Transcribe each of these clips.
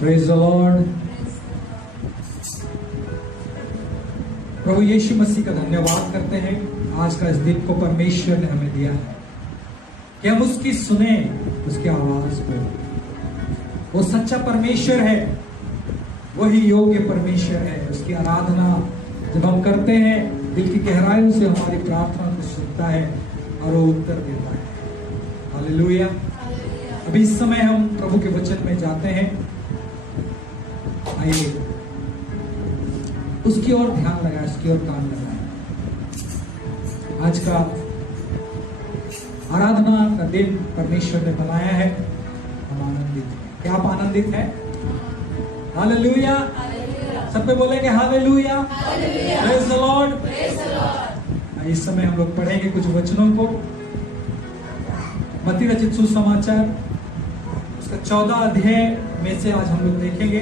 Praise the lord. प्रभु यीशु मसीह का धन्यवाद करते हैं आज का इस दिन को परमेश्वर ने हमें दिया है कि हम उसकी सुने, उसकी आवाज को। वो सच्चा परमेश्वर है, वही योग्य परमेश्वर है। उसकी आराधना जब हम करते हैं दिल की गहराइयों से हमारी प्रार्थना को सुनता है और वो उत्तर देता है। हालेलुया। अभी इस समय हम प्रभु के वचन में जाते हैं। आइए उसकी ओर ध्यान लगाए, उसकी ओर कान लगाए। आज का आराधना का दिन परमेश्वर ने बनाया है, हम आनंदित हैं। क्या आप आनंदित हैं? हालेलुया। सब पे बोलेंगे हालेलुया, प्रेज द लॉर्ड। इस समय हम लोग पढ़ेंगे कुछ वचनों को। मत्ती रचित सुसमाचार उसका 14 अध्याय में से आज हम लोग देखेंगे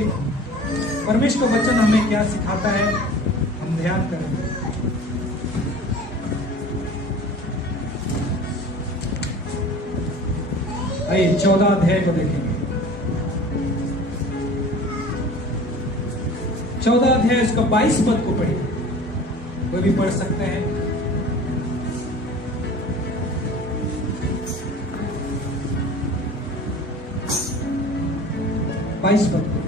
परमेश्वर का वचन हमें क्या सिखाता है, हम ध्यान करेंगे। आइए 14 अध्याय को देखेंगे। 14 अध्याय उसका 22 पद को पढ़िए, कोई भी पढ़ सकते हैं। बाईस पद को।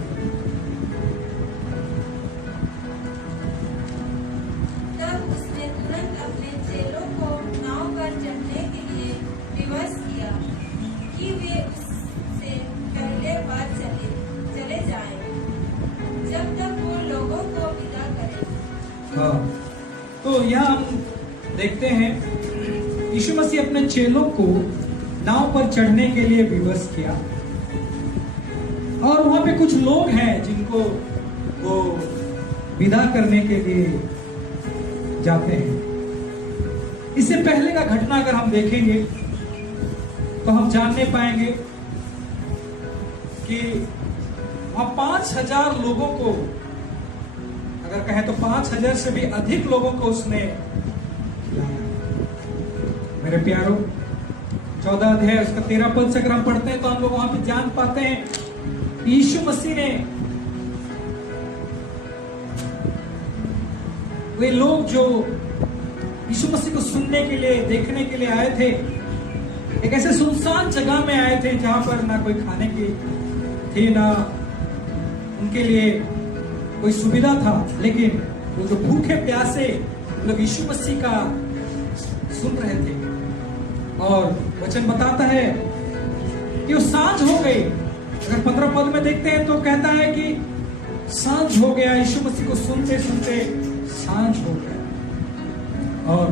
तब उसने तुरंत अपने चेलों को नाव पर चढ़ने के लिए विवश किया कि वे उससे पहले बार चले जाएं, जब तक वो लोगों को विदा करे। हाँ, तो यहाँ हम देखते हैं यीशु मसीह अपने चेलों को नाव पर चढ़ने के लिए विवश किया और वहां पे कुछ लोग हैं जिनको वो विदा करने के लिए जाते हैं। इससे पहले का घटना अगर हम देखेंगे तो हम जानने पाएंगे कि वहां 5000 लोगों को, अगर कहें तो 5000 से भी अधिक लोगों को उसने खिलाया। मेरे प्यारों, 14 अध्याय उसका 13 पद से अगर हम पढ़ते हैं तो हम लोग वहां पे जान पाते हैं यीशु मसीह ने वे लोग जो यीशु मसीह को सुनने के लिए, देखने के लिए आए थे, एक ऐसे सुनसान जगह में आए थे जहां पर ना कोई खाने की थी, ना उनके लिए कोई सुविधा था, लेकिन वो जो भूखे प्यासे लोग यीशु मसीह का सुन रहे थे। और वचन बताता है कि वो सांझ हो गई। अगर 15 पद में देखते हैं तो कहता है कि सांझ हो गया, यीशु मसीह को सुनते सुनते सांझ हो गया और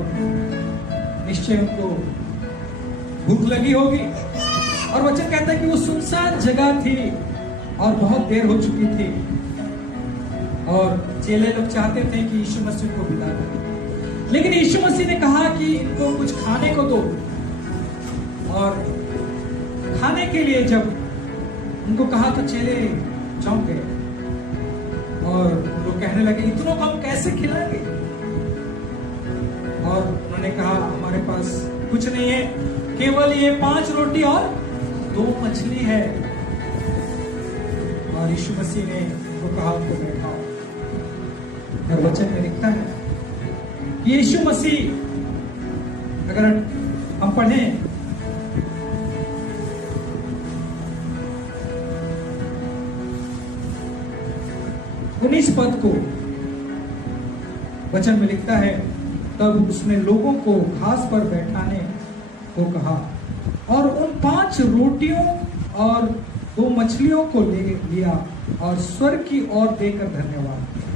निश्चय उनको भूख लगी होगी। और वचन कहता है कि वो सुनसान जगह थी और बहुत देर हो चुकी थी और चेले लोग चाहते थे कि यीशु मसीह को विदा करें, लेकिन यीशु मसीह ने कहा कि इनको कुछ खाने को दो। और खाने के लिए जब उनको कहा तो चेले चौंक गए और वो कहने लगे, इतनों को हम कैसे खिलाएंगे? और उन्होंने कहा, हमारे पास कुछ नहीं है, केवल ये 5 रोटी और 2 मछली है। और यीशु मसीह ने उनको कहा, उनको बैठाओ। और वचन में लिखता है कि यीशु मसीह, अगर हम पढ़ें 19 पद को, वचन में लिखता है, तब उसने लोगों को घास पर बैठाने को कहा और उन 5 रोटियों और 2 मछलियों को ले लिया और स्वर्ग की ओर देकर धन्यवाद किया।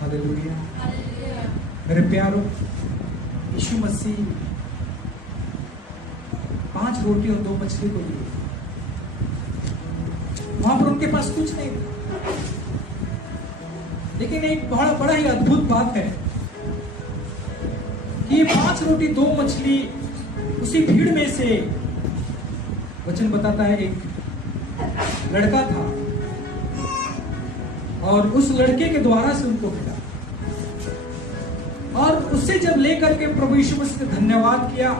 हालेलुया। मेरे प्यारों, यीशु मसीह 5 रोटी और 2 मछली को लिए। वहां पर उनके पास कुछ नहीं था, लेकिन एक बड़ा ही अद्भुत बात है कि ये 5 रोटी 2 मछली उसी भीड़ में से, वचन बताता है, एक लड़का था और उस लड़के के द्वारा से उनको मिला। और उससे जब लेकर के प्रभु यीशु मसीह ने धन्यवाद किया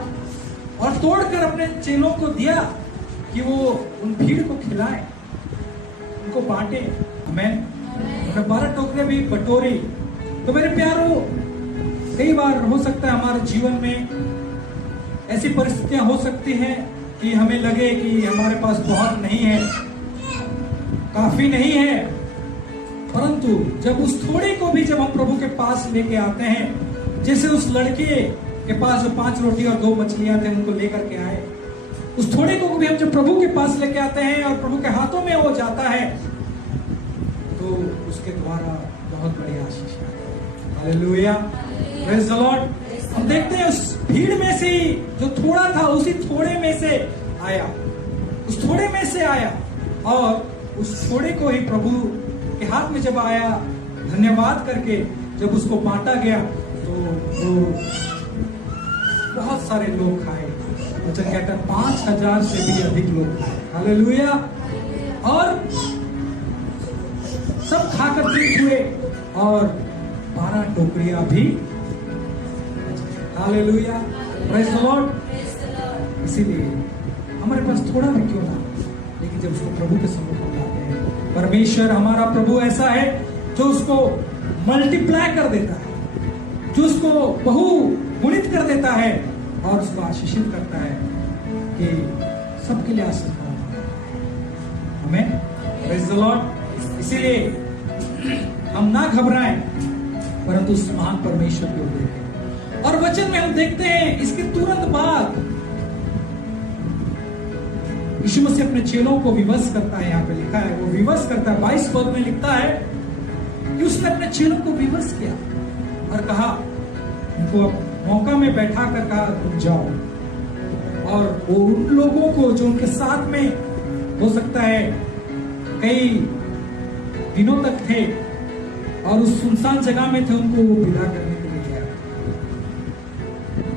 और तोड़कर अपने चेलों को दिया कि वो उन भीड़ को खिलाएं, उनको बांटे। हमें 12 टोकरे भी बटोरी। तो मेरे प्यारों, कई बार हो सकता है हमारे जीवन में ऐसी परिस्थितियां हो सकती हैं कि हमें लगे कि हमारे पास बहुत नहीं है, काफी नहीं है, परंतु जब उस थोड़े को भी जब हम प्रभु के पास लेके आते हैं, जैसे उस लड़के के पास जो 5 रोटी और 2 मछलियां थे उनको लेकर के आए, उस थोड़े को भी हम जब प्रभु के पास लेके आते हैं और प्रभु के हाथों में वो जाता है, तो उसके द्वारा बहुत बड़ी आशीष है। Hallelujah, praise the Lord. हम देखते हैं उस भीड़ में से ही जो थोड़ा था, उसी थोड़े में से आया, उस थोड़े में से आया, और उस थोड़े को ही प्रभु के हाथ में जब आया, धन्यवाद करके जब उसको बांटा गया, तो बहुत सारे लोग खाए। वचन कहता है 5000 से भी अधिक लोग खाए। हालेलुया। और सब खाकर तृप्त हुए और 12 टोकरियां भी। Hallelujah, praise the Lord. इसीलिए हमारे पास थोड़ा भी क्यों ना, लेकिन जब उसको प्रभु के सम्मुख हम लाते हैं, परमेश्वर हमारा प्रभु ऐसा है जो उसको मल्टीप्लाई कर देता है, जो उसको बहुगुणित कर देता है और उसको आशीषित करता है कि सबके लिए आशीष का हमें। Praise the Lord. इसीलिए हम ना घबराएं, परंतु उस महान परमेश्वर को देखें। और वचन में हम देखते हैं इसके तुरंत बाद यीशु मसीह अपने चेलों को विवश करता है। यहाँ पे लिखा है वो विवश करता है। 22 पद में लिखता है कि उसने अपने चेलों को विवश किया और कहा, उनको मौका में बैठा कर कहा तुम जाओ। और वो उन लोगों को जो उनके साथ में हो सकता है कई दिनों तक थे और उस सुनसान जगह में थे, उनको वो विदा करने के लिए गया।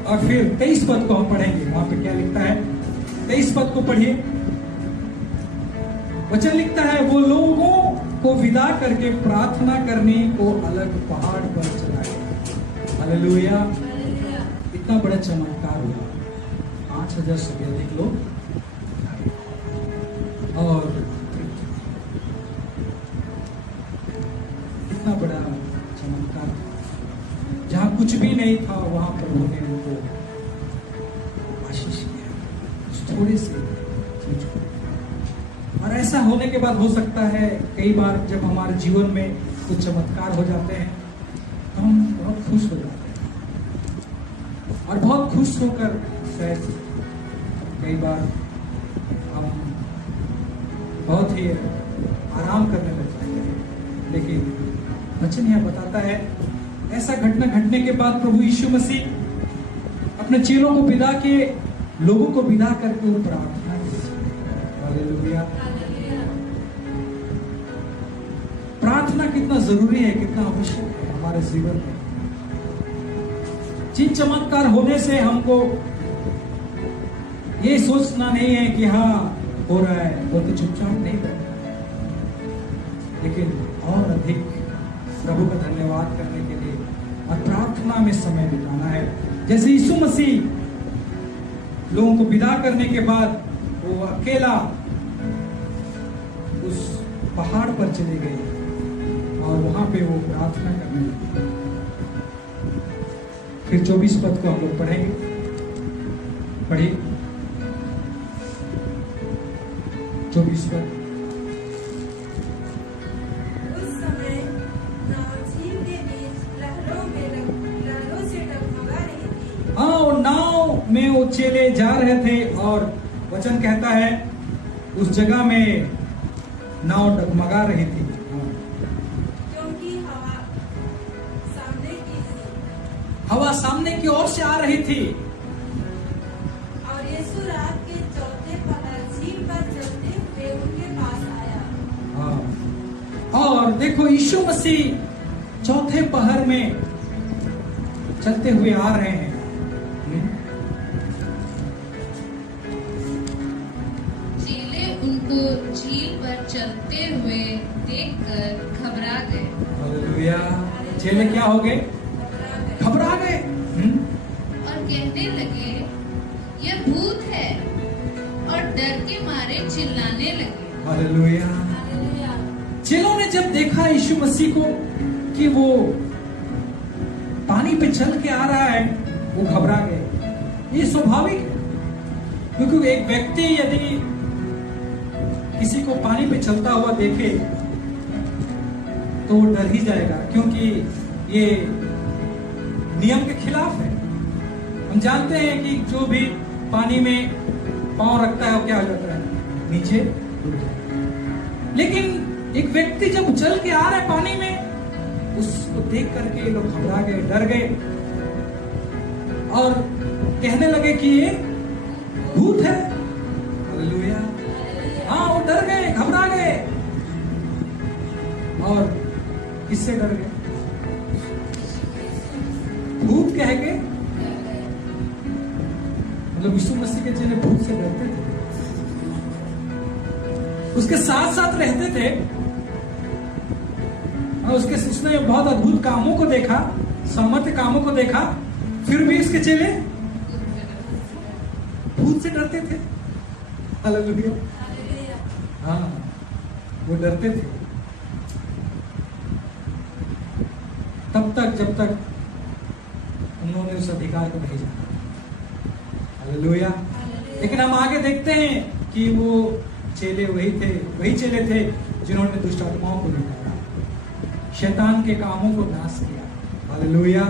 और फिर 23 पद को हम पढ़ेंगे, वहां पे क्या लिखता है। 23 पद को पढ़िए। वचन लिखता है वो लोगों को विदा करके प्रार्थना करने को अलग पहाड़ पर चला गया। हालेलुया। इतना बड़ा चमत्कार हुआ, 5000 से भी अधिक लोग और इतना बड़ा चमत्कार, जहां कुछ भी नहीं था वहां प्रभु ने उनको आशीष किया थोड़े से चीज को। और ऐसा होने के बाद हो सकता है कई बार जब हमारे जीवन में कुछ चमत्कार हो जाते हैं तो हम बहुत खुश हो जाते हैं और बहुत खुश होकर शायद कई बार हम बहुत ही आराम करने लग जाते हैं। लेकिन वचन यह बताता है ऐसा घटना घटने के बाद प्रभु यीशु मसीह अपने चेलों को विदा के, लोगों को विदा करके वो प्रार्थना की। हालेलुया। प्रार्थना कितना जरूरी है, कितना आवश्यक है हमारे जीवन में। जिन चमत्कार होने से हमको ये सोचना नहीं है कि हाँ हो रहा है, वो तो चुपचाप नहीं करना, लेकिन और अधिक प्रभु का धन्यवाद करने के लिए और प्रार्थना में समय बिताना है। जैसे यीशु मसीह लोगों को विदा करने के बाद वो अकेला उस पहाड़ पर चले गए और वहां पे वो प्रार्थना करने लगे। फिर 24 पद को हम लोग पढ़ेंगे, पढ़िए 24 पद। उस समय नाव झील के बीच लहरों से डगमगा रही थी। हाँ, नाव में वो चेले जा रहे थे और वचन कहता है उस जगह में नाव डगमगा रही थी क्योंकि हवा सामने की ओर से आ रही थी। और यीशु रात के चौथे पहर झील पर चलते हुए उनके पास आया। हाँ, और देखो यीशु मसीह चौथे पहर में चलते हुए आ रहे हैं। चेले उनको झील पर चलते हुए देखकर घबरा गए। हालेलुया। चेले क्या हो गए? घबरा गए और कहने लगे यह भूत है, और डर के मारे चिल्लाने लगे। हालेलुया। हालेलुया। चेलों ने जब देखा यीशु मसीह को कि वो पानी पे चल के आ रहा है, वो घबरा गए। ये स्वाभाविक है, क्योंकि एक व्यक्ति यदि किसी को पानी पे चलता हुआ देखे तो वो डर ही जाएगा, क्योंकि ये नियम के खिलाफ है। हम जानते हैं कि जो भी पानी में पांव रखता है वो क्या हो जाता है, नीचे डूब जाता है। लेकिन एक व्यक्ति जब चल के आ रहा है पानी में, उसको देख करके लोग घबरा गए, डर गए और कहने लगे कि ये भूत है। हालेलुया। हाँ, वो डर गए, घबरा गए। और किससे डर गए? भूत कह के, मतलब यीशु मसीह के चेले भूत से डरते थे, उसके साथ साथ रहते थे और उसने बहुत अद्भुत कामों को देखा, सामर्थ्य कामों को देखा, फिर भी इसके चेले भूत से डरते थे। हालेलुया। हाँ, वो डरते थे तब तक जब तक उन्होंने उस अधिकार को नहीं जाना। हालेलुया। लेकिन हम आगे देखते हैं कि वो चेले वही चेले थे जिन्होंने दुष्ट आत्माओं को निकाला, शैतान के कामों को नाश किया। हालेलुया।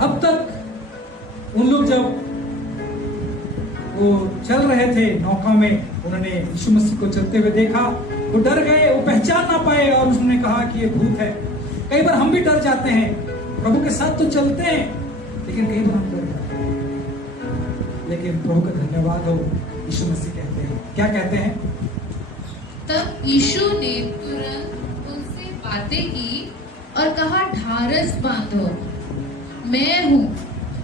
अब तक उन लोग जब वो चल रहे थे नौका में, उन्होंने यीशु मसीह को चलते हुए देखा, वो डर गए, वो पहचान ना पाए और उसने कहा कि ये भूत है। कई बार हम भी डर जाते हैं, प्रभु के साथ तो चलते हैं लेकिन कई बार हम डर जाते हैं। लेकिन प्रभु का धन्यवाद हो, यीशु मसीह कहते हैं, क्या कहते हैं? तब यीशु ने तुरंत उनसे बातें की और कहा, ढारस बांधो, मैं हूँ,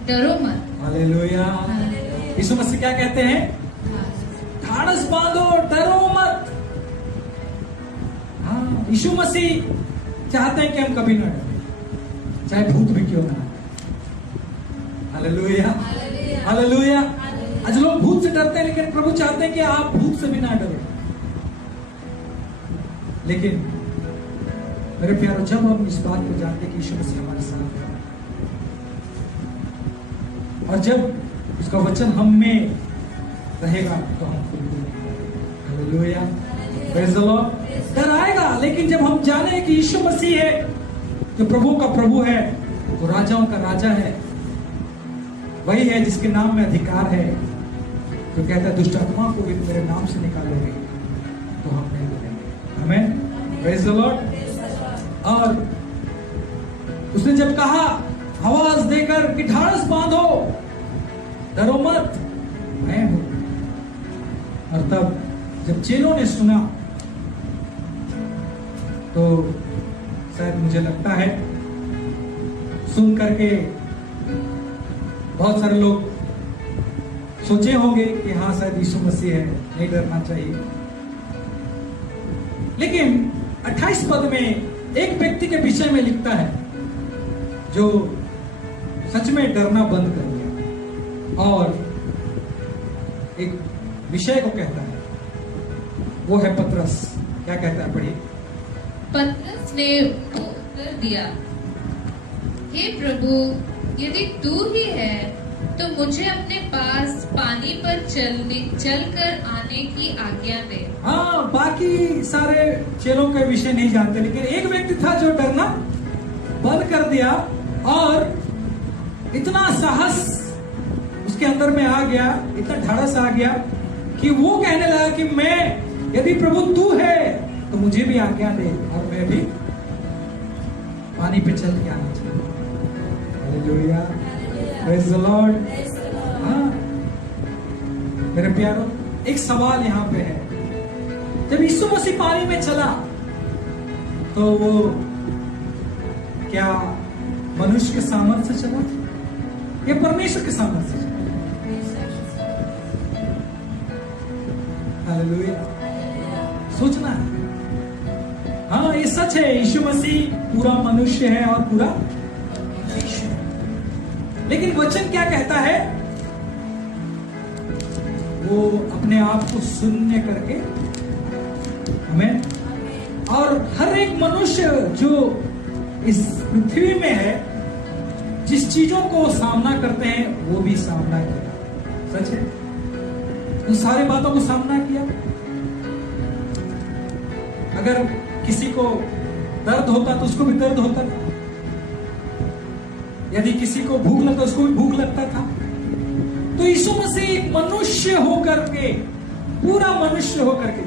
डरो मत। हालेलुया। यीशु मसीह क्या कहते हैं? ढारस बांधो, डरो मत। हाँ, यीशु मसीह चाहते हैं कि हम कभी ना डरें, चाहे भूत भी क्यों ना। हालेलुया। हालेलुया। आज लोग भूत से डरते हैं, लेकिन प्रभु चाहते हैं कि आप भूत से भी ना डरें। लेकिन मेरे प्यारों, जब हम इस बात को जानते हैं कि यीशु मसीह हमारे साथ है और जब उसका वचन हम में रहेगा तो हम खुद को नहीं डरेंगे। हालेलुया। Praise the Lord. डर आएगा, लेकिन जब हम जाने कि यीशु मसीह है जो प्रभु का प्रभु है, वो राजाओं का राजा है, वही है जिसके नाम में अधिकार है, जो कहता है दुष्ट आत्मा को भी मेरे नाम से निकालोगे तो हम नहीं डरेंगे। आमीन। Praise the Lord. और उसने जब कहा आवाज देकर कि ढाढ़स बांधो, डरो मत, मैं हूं। और तब जब चेलों ने सुना तो शायद मुझे लगता है सुन करके बहुत सारे लोग सोचे होंगे कि हाँ शायद यीशु मसीह है, नहीं डरना चाहिए। लेकिन 28 पद में एक व्यक्ति के विषय में लिखता है जो सच में डरना बंद कर दिया और एक विषय को कहता है, वो है पतरस। क्या कहता है, पढ़िए। पतरस ने उनको उत्तर दिया, हे प्रभु, यदि तू ही है तो मुझे अपने पास पानी पर चलकर आने की आज्ञा दे। हाँ, बाकी सारे चेलों के विषय नहीं जानते, लेकिन एक व्यक्ति था जो डरना बंद कर दिया और इतना साहस उसके अंदर में आ गया, इतना ढाढ़स आ गया कि वो कहने लगा कि मैं, यदि प्रभु तू है तो मुझे भी आज्ञा दे और मैं भी पानी पे चल के आना चाहिए। हालेलुया। Praise the Lord. हाँ मेरे प्यारों, एक सवाल यहाँ पे है, जब यीशु मसीह पानी में चला तो वो क्या मनुष्य के सामर्थ्य से चला या परमेश्वर के सामर्थ्य से चला? हालेलुया। सोचना है। हाँ, ये सच है, यीशु मसीह पूरा मनुष्य है और पूरा परमेश्वर है। लेकिन वचन क्या कहता है? वो अपने आप को शून्य करके हमें और हर एक मनुष्य जो इस पृथ्वी में है, जिस चीजों को सामना करते हैं वो भी सामना किया। सच है, उन सारी बातों को सामना किया। अगर किसी को दर्द होता तो उसको भी दर्द होता था, यदि किसी को भूख लगता उसको भी भूख लगता था। तो यीशु मसीह एक मनुष्य होकर के, पूरा मनुष्य होकर के,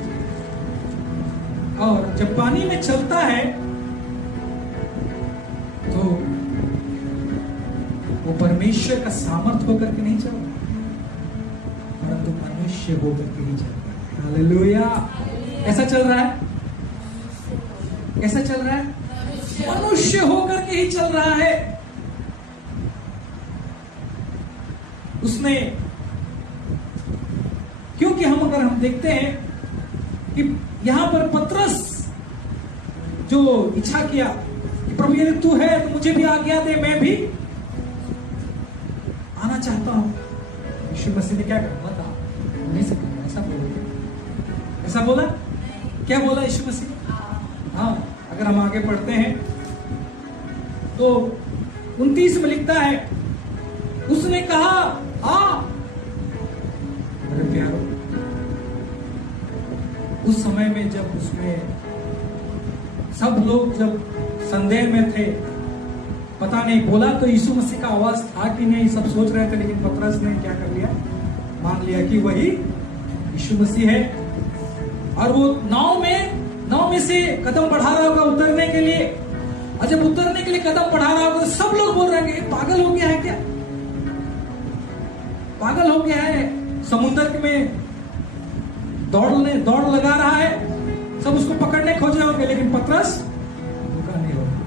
और जब पानी में चलता है तो वो परमेश्वर का सामर्थ होकर के नहीं चलता, परंतु मनुष्य होकर के ही चलता है। हालेलुया। कैसा चल रहा है? कैसा चल रहा है? मनुष्य होकर के ही चल रहा है। उसने, क्योंकि अगर हम देखते हैं कि यहां पर पतरस जो इच्छा किया कि प्रभु यदि तू है तो मुझे भी आज्ञा दे, मैं भी आना चाहता हूं। यीशु मसीह ने क्या कहा? मत आ, नहीं सकता। ऐसा बोला? ऐसा बोला? क्या बोला यीशु मसीह? हाँ, अगर हम आगे पढ़ते हैं तो 29 में लिखता है, उसने कहा आ। मेरे प्यारो, उस समय में जब उसमें सब लोग जब संदेह में थे, पता नहीं बोला तो यीशु मसीह का आवाज था कि नहीं, सब सोच रहे थे, लेकिन पतरस ने क्या कर लिया? मान लिया कि वही यीशु मसीह है। और वो नाव में से कदम बढ़ा रहा होगा उतरने के लिए, और जब उतरने के लिए कदम बढ़ा रहा होगा तो सब लोग बोल रहे हैं पागल हो गया है क्या? पागल हो गया है, समुद्र में दौड़ लगा रहा है। सब उसको पकड़ने खोजे होंगे, लेकिन पतरस रुका नहीं होगा।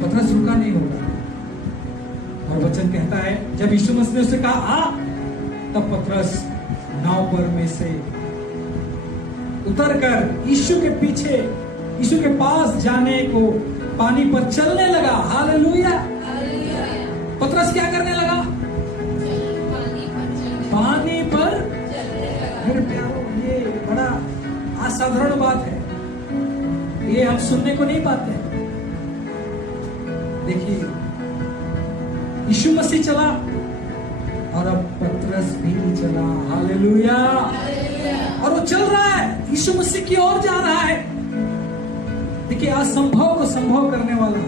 पतरस रुका नहीं होगा। और वचन कहता है जब यीशु मसीह ने उससे कहा आ, तब पतरस नाव पर में से उतरकर यीशु के पीछे, यीशु के पास जाने को पानी पर चलने लगा। हालेलुया। पतरस क्या करने लगा? पानी पर। मेरे प्यारों, ये बड़ा असाधारण बात है, ये हम सुनने को नहीं पाते हैं। देखिए, यीशु मसीह चला और अब पतरस भी चला। हालेलुया। और वो चल रहा है, यीशु मसीह की ओर जा रहा है। देखिए, असंभव को संभव करने वाला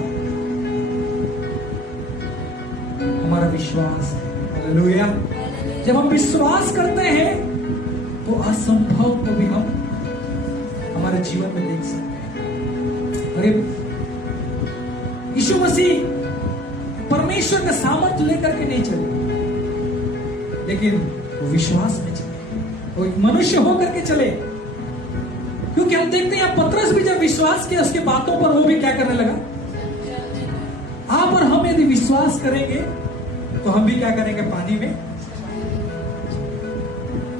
हमारा विश्वास है। हालेलुया। जब हम विश्वास करते हैं तो असंभव को भी हम हमारे जीवन में देख सकते हैं। अरे यीशु मसीह परमेश्वर का सामर्थ्य लेकर के नहीं चले, लेकिन वो विश्वास में चले, वो एक मनुष्य होकर के चले। क्योंकि हम देखते हैं पतरस भी जब विश्वास किया उसके बातों पर, वो भी क्या करने लगा? आप और हम यदि विश्वास करेंगे तो हम भी क्या करेंगे? पानी में।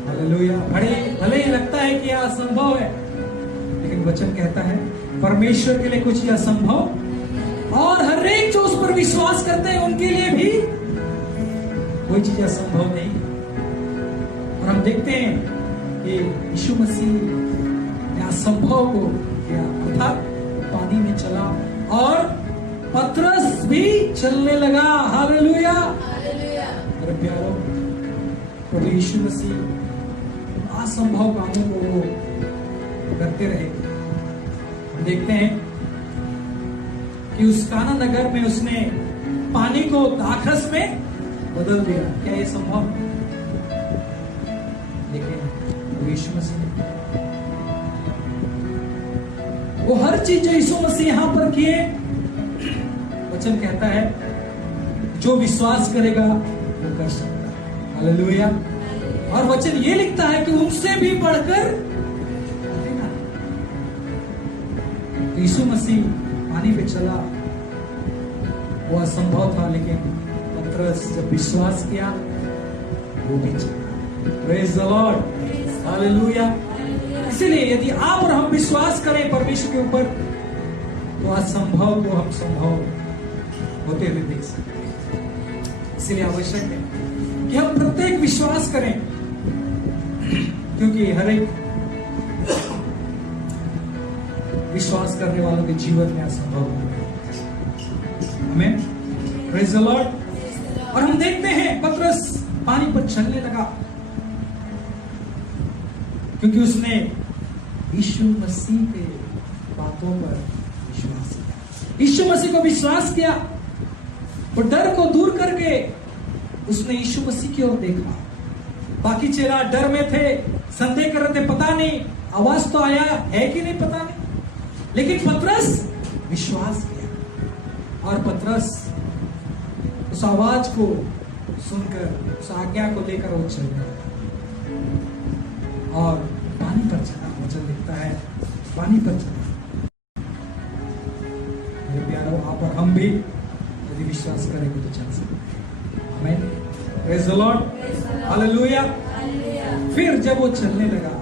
हालेलुया। भले ही लगता है कि यह असंभव है, लेकिन वचन कहता है परमेश्वर के लिए कुछ यह असंभव, और हर एक जो उस पर विश्वास करते हैं उनके लिए भी कोई चीज असंभव नहीं। और हम देखते हैं कि यीशु मसीह ने असंभव को किया, अर्थात पानी में चला और पतरस भी चलने लगा। हालेलुया। मेरे प्यारों, प्रभु यीशु मसीह असंभव कामों को वो करते रहे। हम देखते हैं कि उस काना नगर में उसने पानी को दाखरस में बदल दिया। क्या ये संभव? लेकिन यीशु मसीह ने वो हर चीज जो यीशु मसीह यहां पर किए, वचन कहता है जो विश्वास करेगा वो कर सकता है। हालेलुया। और वचन ये लिखता है कि उनसे भी बढ़कर यीशु मसीह पानी पे चला। वो असंभव था, लेकिन पतरस जब विश्वास किया वो भी चला। Praise the Lord. हालेलुया। इसलिए यदि आप और हम विश्वास करें परमेश्वर के ऊपर, तो असंभव को हम संभव होते हुए देख सकते हैं। इसलिए आवश्यक है कि हम प्रत्येक विश्वास करें, क्योंकि हर एक विश्वास करने वालों के जीवन में असंभव हो गया। आमीन, प्रेज द लॉर्ड। और हम देखते हैं पतरस पानी पर चलने लगा क्योंकि उसने यीशु मसीह के बातों पर विश्वास किया, यीशु मसीह को विश्वास किया और डर को दूर करके उसने यीशु मसीह की ओर देखा। बाकी चेला डर में थे, संदेह कर रहे थे, पता नहीं आवाज तो आया है कि नहीं पता नहीं, लेकिन पतरस विश्वास किया और पतरस उस आवाज को सुनकर, उस आज्ञा को लेकर वो चल गया और पानी पर चला। वचन लिखता है पानी पर चला। मेरे प्यारों, आप और हम भी यदि विश्वास करेंगे तो चल सकते हैं। आमीन, प्रेज द लॉर्ड, हालेलुया। फिर जब वो चलने लगा,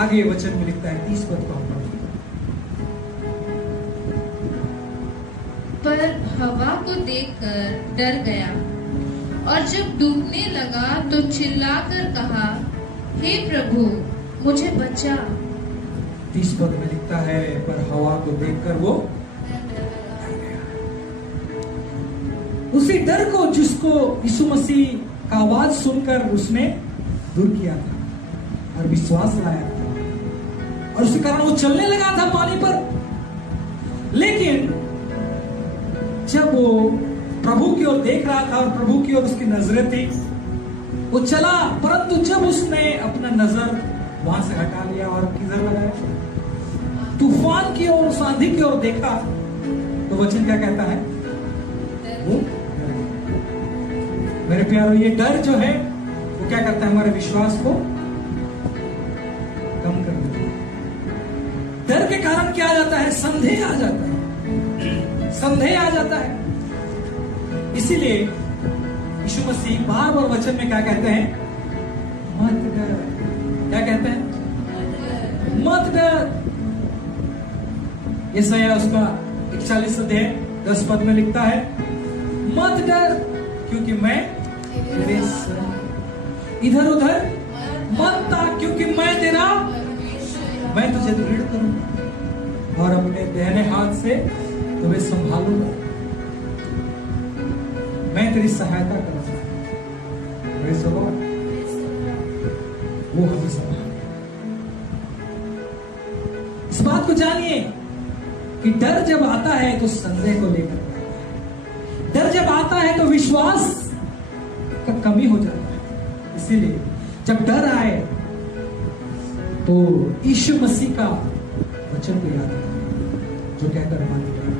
आगे वचन में लिखता है 30 पद को हम पढ़ेंगे। पर हवा को देखकर डर गया और जब डूबने लगा तो चिल्लाकर कहा, हे प्रभु मुझे बचा। 30 पद में लिखता है पर हवा को देखकर वो उसी डर को जिसको यीशु मसीह का आवाज सुनकर उसने दूर किया था और विश्वास लाया था और उसी कारण वो चलने लगा था पानी पर। लेकिन जब वो प्रभु की ओर देख रहा था और प्रभु की ओर उसकी नजरें थी, वो चला, परंतु जब उसने अपना नजर वहां से हटा लिया और किधर लगाया, तूफान की ओर, उस आंधी की ओर देखा, तो वचन क्या कहता है? वो मेरे प्यारों, ये डर जो है वो क्या करता है? हमारे विश्वास को कम कर देता है। डर के कारण क्या आ जाता है? संदेह आ जाता है, संदेह आ जाता है। इसीलिए यीशु मसीह बार बार वचन में क्या कहते हैं? मत डर। क्या कहते हैं? मत डर। यशायाह उसका 41 अध्याय 10 पद में लिखता है, मत डर क्योंकि मैं तेरे संग, इधर उधर मत ताक क्योंकि मैं तुझे दृढ़ करूंगा और अपने दाहिने हाथ से तुम्हें संभालूंगा, मैं तेरी सहायता करूंगा। Praise the Lord। वो हमें संभालेगा। इस बात को जानिए कि डर जब आता है तो संदेह को लेकर आता है, डर जब आता है तो विश्वास का कमी हो जाता है। इसीलिए जब डर आए तो यीशु मसीह का वचन को याद रखना जो कहकर मत डरो,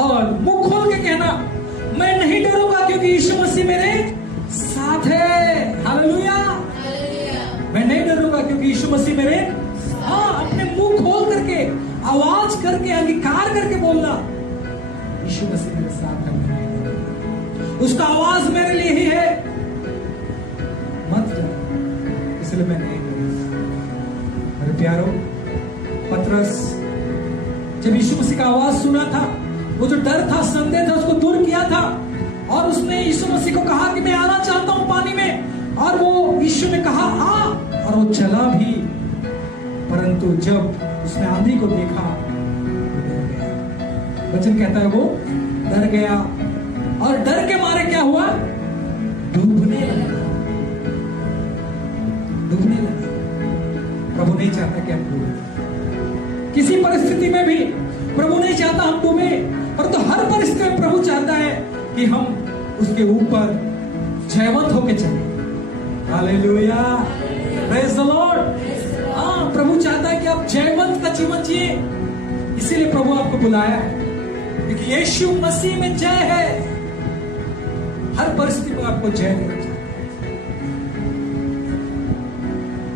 और मुंह खोल के कहना, मैं नहीं डरूंगा क्योंकि यीशु मसीह मेरे साथ है। हालेलुया। मैं नहीं डरूंगा क्योंकि यीशु मसीह मेरे, हाँ, अपने मुंह खोल करके, आवाज करके, अंगीकार करके बोलना, यीशु मसीह मेरे साथ है, मैं नहीं डरूंगा, उसका आवाज मेरे लिए ही है, मत डरो, इसलिए मैं नहीं डरूंगा। मेरे प्यारो, पतरस जब यीशु मसीह का आवाज सुना था, वो जो डर था, संदेह था, उसको दूर किया था और उसने यीशु मसीह को कहा कि मैं आना चाहता हूं पानी में, और वो यीशु ने कहा आ, और वो चला भी। परंतु जब उसने आंधी को देखा वो डर गया। वचन कहता है वो डर गया और डर के मारे क्या हुआ? डूबने लगा, डूबने लगा। प्रभु नहीं चाहता कि हम डूबे, किसी परिस्थिति में भी प्रभु नहीं चाहता हम डूबे, परंतु हर परिस्थिति में प्रभु चाहता है कि हम उसके ऊपर जयवंत होके चले। Hallelujah, praise the Lord. हाँ, प्रभु चाहता है कि आप जयवंत का जीवन जिए। इसीलिए प्रभु आपको बुलाया है, क्योंकि यीशु मसीह में जय है। हर परिस्थिति में आपको जय देना चाहता है।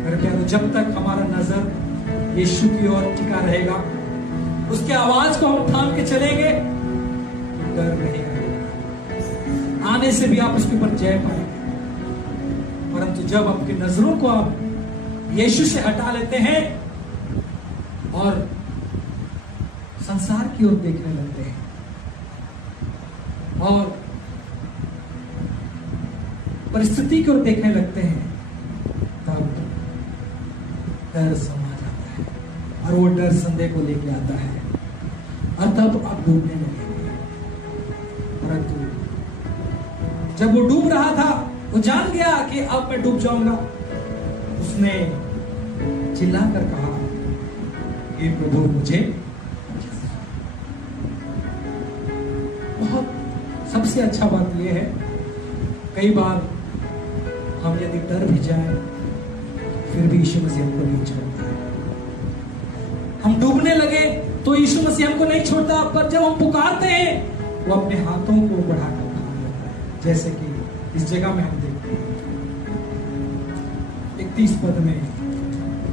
मेरे प्यारो, जब तक हमारा नजर यीशु की ओर टिका रहेगा, उसके आवाज को हम थाम के चलेंगे, डर नहीं आएगा, आने से भी आप उसके ऊपर जय पाएंगे। परंतु जब आपकी नजरों को आप यीशु से हटा लेते हैं और संसार की ओर देखने लगते हैं और परिस्थिति की ओर देखने लगते हैं, तब डर समा जाता है और वो डर संदेह को लेके आता है और तब आप डूबने लगेंगे। परंतु जब वो डूब रहा था, वो जान गया कि अब मैं डूब जाऊंगा। उसने चिल्लाकर कहा, हे प्रभु मुझे। बहुत सबसे अच्छा बात यह है, कई बार हम यदि डर भी जाए फिर भी यीशु मसीह हमको नहीं छोड़ता। हम डूबने लगे तो यीशु मसीह हमको नहीं छोड़ता, पर जब हम पुकारते हैं वो अपने हाथों को बढ़ाकर थाम लेता है। जैसे कि इस जगह में हम देखते हैं 31 पद में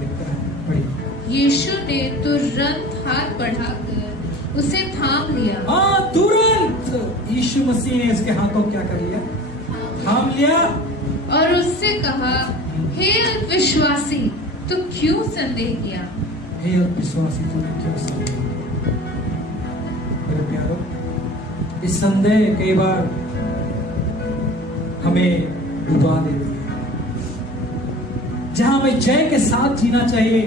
लिखता है, पढ़िए। यीशु ने तुरंत हाथ बढ़ाकर उसे थाम लिया। हाँ, तुरंत यीशु मसीह ने इसके हाथों क्या कर लिया? थाम लिया और उससे कहा, हे अविश्वासी, तू क्यों संदेह किया? हे अविश्वासी, तूने क्यों संदेह किया? मेरे प्यारो, इस संदेह कई बार हमें डुबा देती है। जहां हमें जय के साथ जीना चाहिए,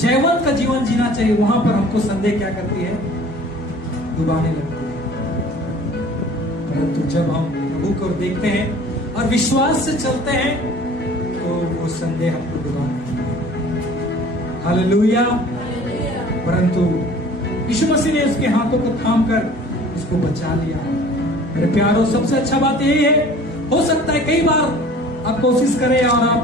जयवंत का जीवन जीना चाहिए, वहां पर हमको संदेह क्या करती है? डुबाने लगती है। परंतु जब हम प्रभु को देखते हैं और विश्वास से चलते हैं तो वो संदेह हमको डुबा देती है। हालेलुया। परंतु यीशु मसीह ने उसके हाथों को थाम कर उसको बचा लिया। मेरे प्यारों, सबसे अच्छा बात यही है, हो सकता है कई बार आप कोशिश करें और आप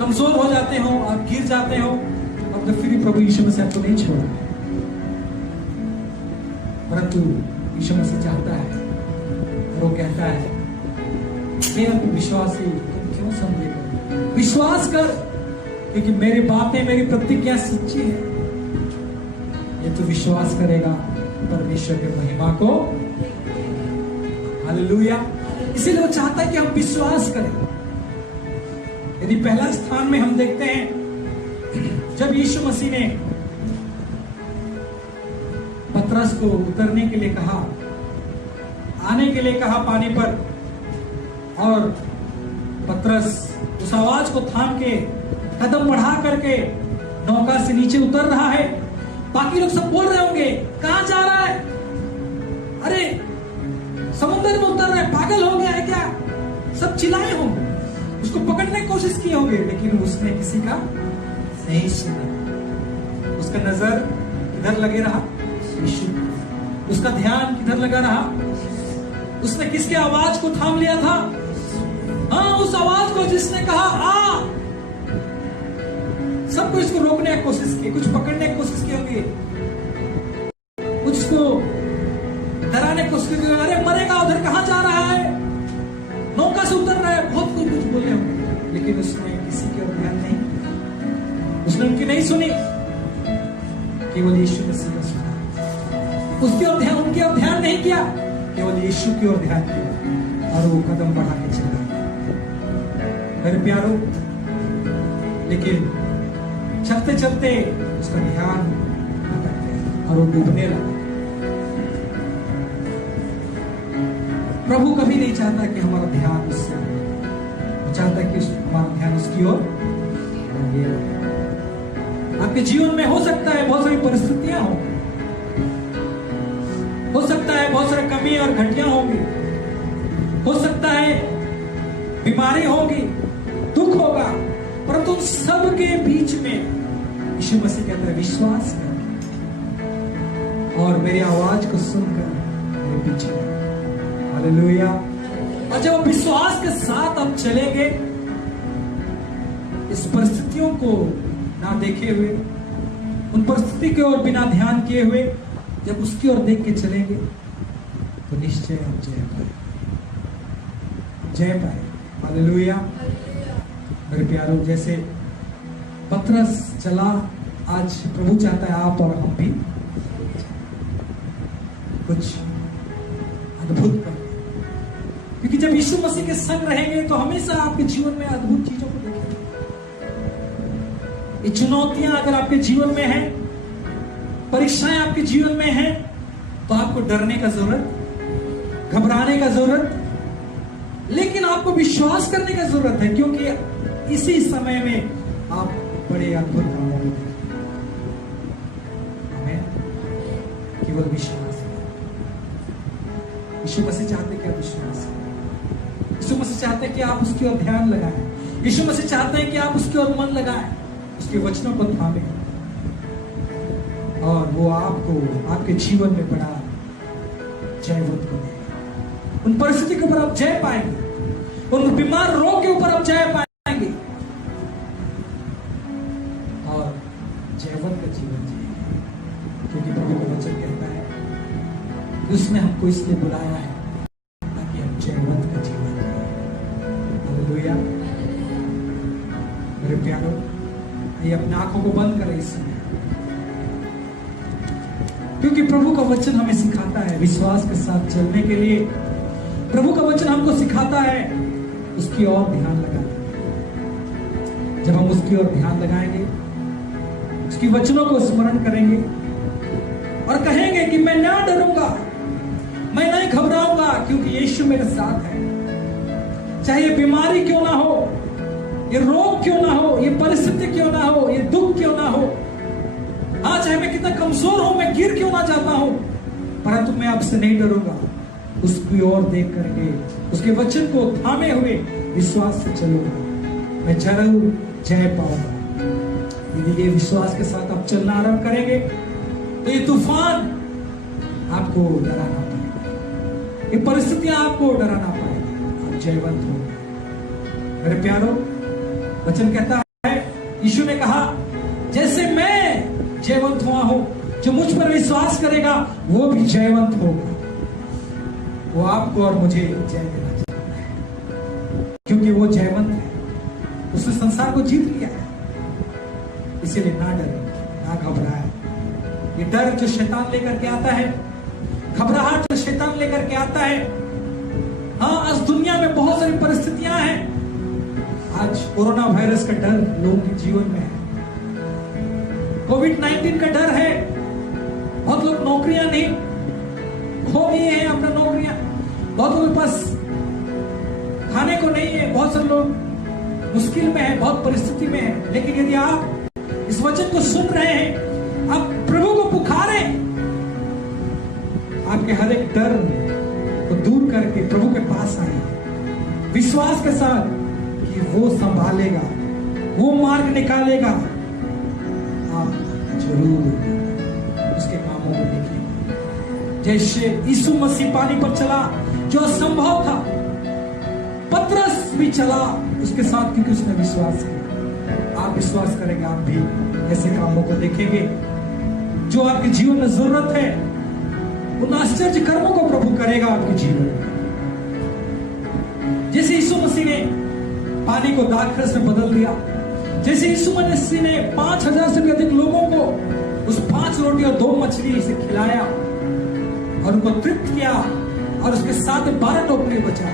कमजोर हो जाते हो, आप गिर जाते हो, और तो फिर प्रभु यीशु मसीह आपको नहीं छोड़ते। परंतु यीशु मसीह चाहता है और वो कहता है, हे विश्वासी, तुम क्यों संदेह करो? विश्वास कर, क्योंकि मेरी बातें, मेरी प्रतिज्ञा सच्ची है। ये तो विश्वास करेगा परमेश्वर की महिमा को। हालेलुया। इसीलिए वो चाहता है कि हम विश्वास करें। यदि पहला स्थान में हम देखते हैं, जब यीशु मसीह ने पतरस को उतरने के लिए कहा, आने के लिए कहा पानी पर, और पतरस उस आवाज को थाम के कदम बढ़ा करके नौका से नीचे उतर रहा है। बाकी लोग सब बोल रहे होंगे, कहां जा रहा है? अरे समुद्र में उतर रहा है, पागल हो गया है क्या? सब चिल्लाए होंगे, उसको पकड़ने की कोशिश किए होंगे, लेकिन उसने किसी का नहीं सुना। उसका नजर किधर लगे रहा? यीशु। उसका ध्यान किधर लगा रहा? उसने किसके आवाज को थाम लिया था? हाँ, उस आवाज को जिसने कहा आ। सब कुछ इसको रोकने की कोशिश की, कुछ पकड़ने की कोशिश की होगी, कुछ इसको डराने की कोशिश की, अरे मरेगा, उधर कहां जा रहा है, नौका से उतर रहा है, बहुत कुछ बोले होंगे, लेकिन उसने किसी की ओर ध्यान नहीं, उसने उनकी नहीं सुनी, केवल यीशु मसीह का सुना। उसकी ओर ध्यान, उनकी ओर ध्यान नहीं किया, केवल यीशु की ओर ध्यान किया, और वो कदम बढ़ा के चला। मेरे प्यारो, लेकिन चलते चलते उसका ध्यान भटक गया और वो डूबने लगा। प्रभु कभी नहीं चाहता कि हमारा ध्यान उससे, वो चाहता है कि हमारा ध्यान उसकी ओर। आपके जीवन में हो सकता है बहुत सारी परिस्थितियां हो सकता है बहुत सारी कमी और घटियां होंगी, हो सकता है बीमारी होगी, दुख होगा, परंतु उन सब के बीच में यीशु मसीह कहता है, विश्वास कर और मेरी आवाज को सुनकर मेरे पीछे। हालेलुया। और जब आप विश्वास के साथ आप चलेंगे, इस परिस्थितियों को ना देखे हुए, उन परिस्थिति की ओर बिना ध्यान किए हुए, जब उसकी ओर देख के चलेंगे तो निश्चय आप जय पाए। हालेलुया। मेरे प्यारों, जैसे पतरस चला, आज प्रभु चाहता है आप और हम भी कुछ अद्भुत करें, क्योंकि जब यीशु मसीह के संग रहेंगे तो हमेशा आपके जीवन में अद्भुत चीजों को देखेंगे। ये चुनौतियां अगर आपके जीवन में हैं, परीक्षाएं आपके जीवन में हैं, तो आपको डरने का जरूरत, घबराने का जरूरत, लेकिन आपको विश्वास करने का जरूरत है, क्योंकि इसी समय में आप बड़े अद्भुत कामों को केवल विश्वास करें। यीशु मसीह चाहते हैं कि आप विश्वास करें। यीशु मसीह चाहते हैं कि आप उसकी ओर ध्यान लगाएं। यीशु मसीह चाहते हैं कि आप उसकी ओर मन लगाएं, उसके वचनों को थामें, और वो आपको आपके जीवन में बड़ा जयवंत को देगा। उन परिस्थिति के ऊपर आप जय पाएंगे, उन बीमार रोग के ऊपर आप जय पाएंगे और जयवंत का जीवन जिएंगे। क्योंकि प्रभु का वचन कहता है कि उसने हमको इसलिए बुलाया है ताकि हम जयवंत का जीवन जिएं। हालेलुया। मेरे प्यारों, ये अपनी आंखों को बंद करें इस समय, क्योंकि प्रभु का वचन हमें सिखाता है विश्वास के साथ चलने के लिए। प्रभु का वचन हमको सिखाता है उसकी ओर ध्यान लगाने। जब हम उसकी ओर ध्यान लगाएंगे, उसकी वचनों को स्मरण करेंगे और कहेंगे कि मैं ना डरूंगा, मैं नहीं घबराऊंगा, क्योंकि यीशु मेरे साथ है। चाहे ये बीमारी क्यों ना हो, ये रोग क्यों ना हो, ये परिस्थिति क्यों ना हो, ये दुख क्यों ना हो, हाँ चाहे मैं कितना कमजोर हूं, मैं गिर क्यों ना जाता हूं, परंतु मैं आपसे नहीं डरूंगा। उसकी ओर देख करके, उसके वचन को थामे हुए विश्वास से चलूंगा, मैं जरूर जय पाऊंगा। यदि ये विश्वास के साथ आप चलना आरंभ करेंगे तो ये तूफान आपको डरा ना पाएगा, ये परिस्थितियां आपको डरा ना पाएगी, आप जयवंत होंगे। मेरे प्यारों, वचन कहता है, यीशु ने कहा जैसे मैं जयवंत हुआ हूं, जो मुझ पर विश्वास करेगा वो भी जयवंत होगा। वो आपको और मुझे जय देना चाहता है, क्योंकि वो जयवंत है, उसने संसार को जीत लिया है। इसीलिए ना डरे, ना घबराए। ये डर जो शैतान लेकर के आता है, घबराहट जो शैतान लेकर के आता है, हाँ आज दुनिया में बहुत सारी परिस्थितियां हैं। आज कोरोना वायरस का डर लोगों के जीवन में है, कोविड-19 का डर है, बहुत लोग नौकरियां नहीं खो दिए हैं अपना नौकरियां, बहुत लोगों के पास खाने को नहीं है, बहुत सारे लोग मुश्किल में है, बहुत परिस्थिति में है। लेकिन यदि आप इस वचन को सुन रहे हैं, आप प्रभु को पुकारें, आपके हर एक डर को दूर करके प्रभु के पास आए विश्वास के साथ कि वो संभालेगा, वो मार्ग निकालेगा। आप जरूर उसके कामों को देखेंगे। जैसे यीशु मसीह पानी पर चला, जो असंभव था, पतरस भी चला उसके साथ, क्योंकि उसने विश्वास किया। आप विश्वास करेंगे, आप भी ऐसे कामों को देखेंगे जो आपके जीवन में जरूरत है। उन आश्चर्य कर्मों को प्रभु करेगा आपके जीवन में। जैसे यीशु मसीह ने पानी को दाखरस में बदल दिया, जैसे यीशु मसीह ने 5,000 से भी अधिक लोगों को उस 5 रोटी और 2 मछली से खिलाया और उनको तृप्त किया, और उसके साथ 12 टोकरी बचा।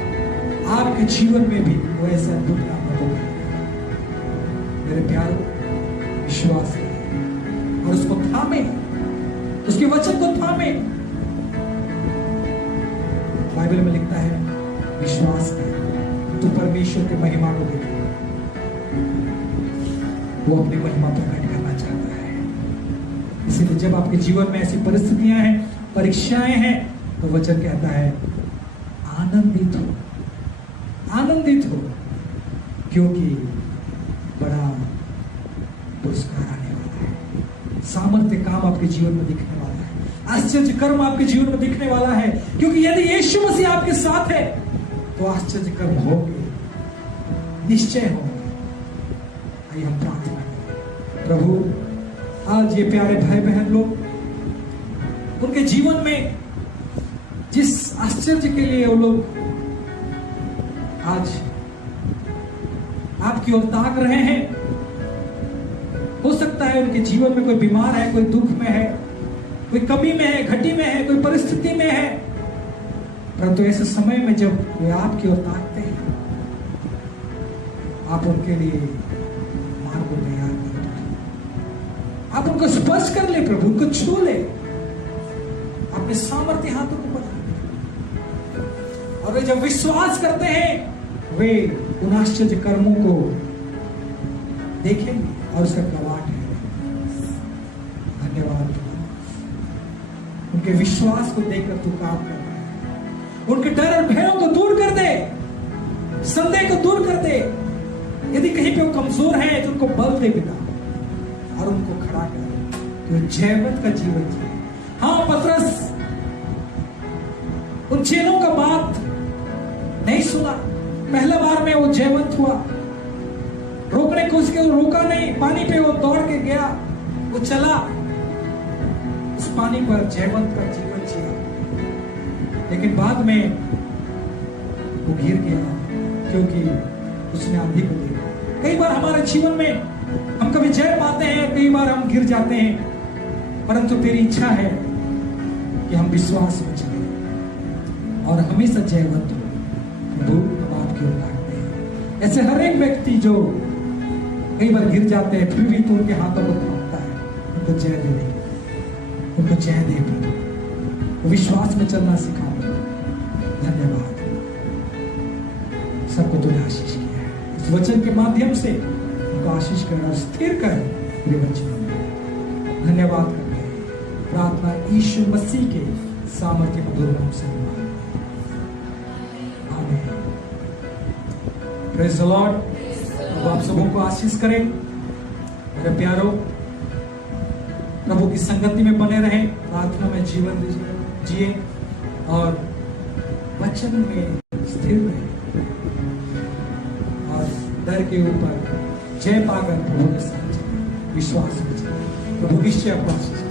आपके जीवन में भी वो ऐसा अद्भुत काम होगा। मेरे प्यारों, विश्वास करें और उसको थामे, उसके वचन को थामे। बाइबल में लिखता है, विश्वास कर तो परमेश्वर की महिमा को देखे। वो अपनी महिमा प्रकट करना चाहता है। इसीलिए जब आपके जीवन में ऐसी परिस्थितियां हैं, परीक्षाएं हैं, तो वचन कहता है आनंदित हो, आनंदित हो, क्योंकि बड़ा पुरस्कार आने वाला है। सामर्थ्य काम आपके जीवन में दिखने वाला है, आश्चर्य कर्म आपके जीवन में दिखने वाला है, क्योंकि यदि यीशु मसीह आपके साथ है तो आश्चर्य कर्म होंगे, निश्चय होंगे। आइए हम प्रार्थना करें। प्रभु, आज ये प्यारे भाई बहन लोग, उनके जीवन में जिस आश्चर्य के लिए वो लोग आज आपकी ओर ताक रहे हैं, हो सकता है उनके जीवन में कोई बीमार है, कोई दुख में है, कोई कमी में है, घटी में है, कोई परिस्थिति में है, परंतु ऐसे समय में जब वे आपकी ओर ताकते हैं, आप उनके लिए मार्ग को तैयार कर दो। आप उनको स्पर्श कर ले प्रभु, उनको छू ले, अपने सामर्थ्य हाथों को बढ़ा दे। और वे जब विश्वास करते हैं, वे उन आश्चर्य कर्मों को देखेंगे और उसका गवाह है। धन्यवाद। उनके विश्वास को देखकर तू काम कर रहा है। उनके डर और भयों को दूर कर दे, संदेह को दूर कर दे। यदि कहीं पे वो कमजोर है तो उनको बल दे पिता, और उनको खड़ा कर कि वो जयवंत का जीवन जिए। हाँ, पतरस उन चेलों का बात नहीं सुना। पहला बार में वो जयवंत हुआ, रोकने को उसके रोका नहीं, पानी पे वो दौड़ के गया, वो चला, उस पानी पर जयवंत का जीवन जिया। लेकिन बाद में वो गिर गया क्योंकि उसने आंधी को देखा। कई बार हमारे जीवन में हम कभी जय पाते हैं, कई बार हम गिर जाते हैं, परंतु तेरी इच्छा है कि हम विश्वास में चले और हमेशा जयवंत हो। प्रभु हम आपकी ओर ताकते हैं। ऐसे हर एक व्यक्ति जो कई बार गिर जाते हैं फिर भी तो उनके हाथों को थामता है, उनको जय दे, उनको जय दे प्रभु। विश्वास में चलना सिखा। धन्यवाद, सबको तूने आशीष किया है। इस वचन के माध्यम से उनको आशीष कर और स्थिर कर पूरे वचन में। धन्यवाद करते हैं। प्रार्थना यीशु मसीह के सामर्थ्य मधुर नाम से मांगते हैं, आमीन। Praise the Lord. अब आप सबों को आशीष करें। मेरे प्यारो, प्रभु की संगति में बने रहें, प्रार्थना में जीवन जिए और वचन में स्थिर रहें और डर के ऊपर जय पाकर प्रभु के साथ चलें, विश्वास में चलें। प्रभु निश्चय आपको आशीष